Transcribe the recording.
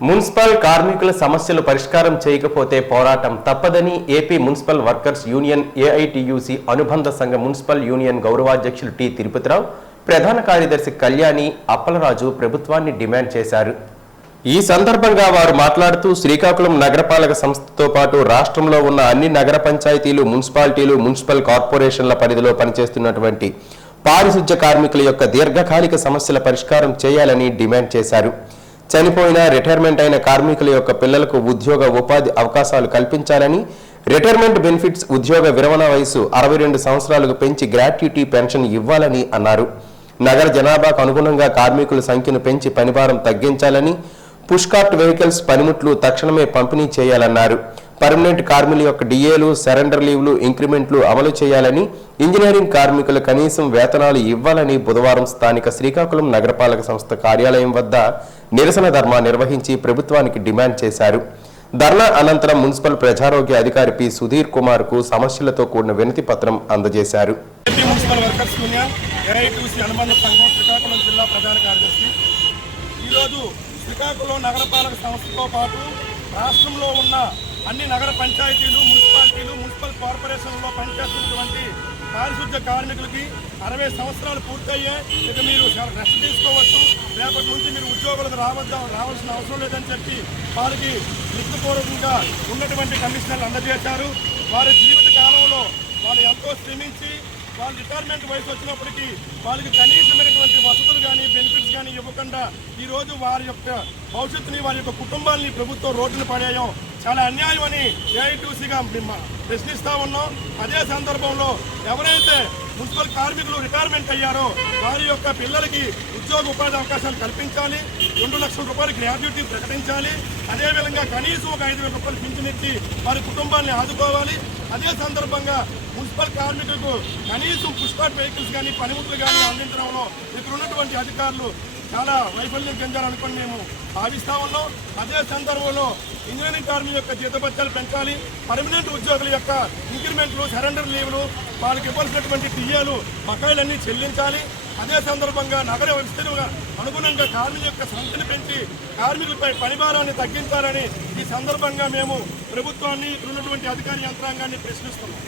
Municipal కార్మికుల సమస్యలు పరిష్కారం చేయకపోతే పోరాటం తప్పదని AP municipal workers union AITUC అనుబంధ సంఘ మున్సిపల్ యూనియన్ గౌరవాధ్యక్షులు టి తిరుపతిరావు, ప్రధాన కార్యదర్శి కళ్యాణి అప్పలరాజు ప్రభుత్వాన్ని డిమాండ్ చేశారు. ఈ సందర్భంగా వారు మాట్లాడుతూ శ్రీకాకుళం నగరపాలక సంస్థతో పాటు రాష్ట్రంలో ఉన్న అన్ని నగర పంచాయతీలు, మున్సిపాలిటీలు, మున్సిపల్ కార్పొరేషన్ల పరిధిలో పనిచేస్తున్నటువంటి పారిశుధ్య కార్మికుల యొక్క దీర్ఘకాలిక సమస్యల పరిష్కారం చేయాలని డిమాండ్ చేశారు. చనిపోయిన, రిటైర్మెంట్ అయిన కార్మికుల యొక్క పిల్లలకు ఉద్యోగ ఉపాధి అవకాశాలు కల్పించాలని, రిటైర్మెంట్ బెనిఫిట్స్ ఉద్యోగ విరమణ వయసు 62 సంవత్సరాలకు పెంచి గ్రాట్యుటీ పెన్షన్ ఇవ్వాలని అన్నారు. నగర జనాభాకు అనుగుణంగా కార్మికుల సంఖ్యను పెంచి పనిభారం తగ్గించాలని, పుష్కార్ట్ వెహికల్స్ పనిముట్లు తక్షణమే పంపిణీ చేయాలన్నారు. పర్మనెంట్ కార్మికుల యొక్క డిఏలు, సరెండర్ లీవ్లు, ఇంక్రిమెంట్లు అమలు చేయాలని, ఇంజనీరింగ్ కార్మికుల కనీసం వేతనాలు ఇవ్వాలని బుధవారం స్థానిక శ్రీకాకుళం నగరపాలక సంస్థ కార్యాలయం వద్ద నిరసన ధర్నా నిర్వహించి ప్రభుత్వానికి డిమాండ్ చేశారు. ధర్నా అనంతరం మున్సిపల్ ప్రజారోగ్య అధికారి పి సుధీర్ కుమార్ కు సమస్యలతో కూడిన వినతి పత్రం అందజేశారు. శ్రీకాకుళం నగరపాలక సంస్థతో పాటు రాష్ట్రంలో ఉన్న అన్ని నగర పంచాయతీలు, మున్సిపాలిటీలు, మున్సిపల్ కార్పొరేషన్లో పనిచేస్తున్నటువంటి పారిశుద్ధ్య కార్మికులకి 60 సంవత్సరాలు పూర్తయ్యే ఇక మీరు రెస్ట్ తీసుకోవచ్చు, రేపటి నుంచి మీరు ఉద్యోగులకు రావాల్సిన అవసరం లేదని చెప్పి వారికి లిఖితపూర్వకంగా ఉన్నటువంటి కమిషనర్లు అందజేశారు. వారి జీవిత కాలంలో వాళ్ళు ఎంతో శ్రమించి వాళ్ళు రిటైర్మెంట్ వయసు వచ్చినప్పటికీ వాళ్ళకి కనీసమైనటువంటి వసతులు కానీ బెనిఫిట్స్ కానీ ఇవ్వకుండా ఈరోజు వారి యొక్క భవిష్యత్తుని, వారి యొక్క కుటుంబాలని ప్రభుత్వం రోడ్డును పడేయడం చాలా అన్యాయం అని ఏఐటీసీగా ప్రశ్నిస్తూ ఉన్నాం. అదే సందర్భంలో ఎవరైతే మున్సిపల్ కార్మికులు రిటైర్మెంట్ అయ్యారో వారి యొక్క పిల్లలకి ఉద్యోగ ఉపాధి అవకాశాలు కల్పించాలి, 2 లక్షల రూపాయలు గ్రాట్యుటీ ప్రకటించాలి. అదేవిధంగా కనీసం ఒక 5,000 రూపాయలు పింఛన్ ఇచ్చి వారి కుటుంబాన్ని ఆదుకోవాలి. అదే సందర్భంగా మున్సిపల్ కార్మికులకు కనీసం పుష్పాట్ వెహికల్స్ కానీ పనిముట్లు కానీ అందించడంలో ఇక్కడ ఉన్నటువంటి అధికారులు చాలా వైఫల్యం చెందారనుకుని మేము భావిస్తూ ఉన్నాం. అదే సందర్భంలో ఇంజనీరింగ్ కార్మికుల యొక్క జీతభత్యాలు పెంచాలి, పర్మనెంట్ ఉద్యోగుల యొక్క ఇంక్రిమెంట్లు, సరెండర్ లీవ్లు, వాళ్ళకి ఇవ్వాల్సినటువంటి టీఏలు, బకాయిలన్నీ చెల్లించాలి. అదే సందర్భంగా నగర విస్తీర్ణంగా అనుగుణంగా కార్మికుల యొక్క సంఖ్యను పెంచి కార్మికులపై పనిభారాన్ని తగ్గించాలని ఈ సందర్భంగా మేము ప్రభుత్వాన్ని, ఇక్కడ ఉన్నటువంటి అధికార యంత్రాంగాన్ని ప్రశ్నిస్తున్నాం.